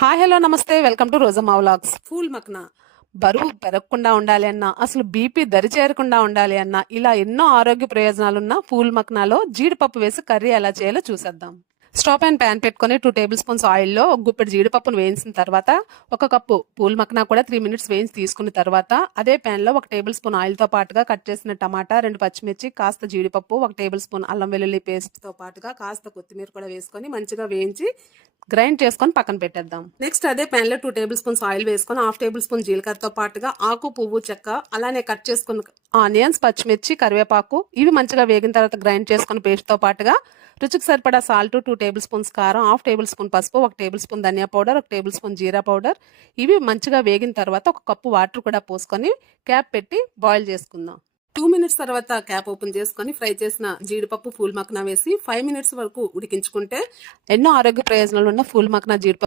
Hi hello నమస్తే welcome to Rojamma vlogs. ఫూల్ మక్నా బరువు పెరగకుండా ఉండాలి అన్నా, అసలు బీపీ దరి చేరకుండా ఉండాలి అన్నా, ఇలా ఎన్నో ఆరోగ్య ప్రయోజనాలున్న పూల్ మక్నాలో జీడిపప్పు వేసి కర్రీ ఎలా చేయాలో చూసేద్దాం. స్టవ్ పైన ప్యాన్ పెట్టుకొని 2 టేబుల్ స్పూన్స్ ఆయిల్లో ఒక గుప్పెడు జీడిపప్పును వేయించిన తర్వాత, ఒక కప్పు పూల్ మక్నా కూడా 3 మినిట్స్ వేయించి తీసుకున్న తర్వాత, అదే ప్యాన్ లో 1 టేబుల్ స్పూన్ ఆయిల్ తో పాటుగా కట్ చేసిన టమాటా, 2 పచ్చిమిర్చి, కాస్త జీడిపప్పు, 1 టేబుల్ స్పూన్ అల్లం వెల్లుల్లి పేస్ట్ తో పాటుగా కాస్త కొత్తిమీర కూడా వేసుకొని మంచిగా వేయించి గ్రైండ్ చేసుకొని పక్కన పెట్టేద్దాం. నెక్స్ట్ అదే ప్యాన్ లో 2 టేబుల్ స్పూన్స్ ఆయిల్ వేసుకొని 1/2 టేబుల్ స్పూన్ జీలకర్రతో పాటుగా ఆకు, పువ్వు, చెక్క, అలానే కట్ చేసుకున్న ఆనియన్స్, పచ్చిమిర్చి, కరివేపాకు ఇవి మంచిగా వేగిన తర్వాత గ్రైండ్ చేసుకున్న పేస్ట్ తో పాటుగా రుచికి సరిపడా సాల్ట్, 2 టేబుల్ స్పూన్స్ కారం, 1/2 టేబుల్ స్పూన్ పసుపు, 1 టేబుల్ స్పూన్ ధనియా పౌడర్, 1 టేబుల్ స్పూన్ జీరా పౌడర్ ఇవి మంచిగా వేగిన తర్వాత 1 కప్పు వాటర్ కూడా పోసుకొని క్యాప్ పెట్టి బాయిల్ చేసుకుందాం. 2 మినిట్స్ తర్వాత క్యాప్ ఓపెన్ చేసుకొని ఫ్రై చేసిన జీడిపప్పు, పూల్ మక్నా వేసి 5 మినిట్స్ వరకు ఉడికించుకుంటే ఎన్నో ఆరోగ్య ప్రయోజనాలు ఉన్న పూల్ మక్నా జీడిపప్పు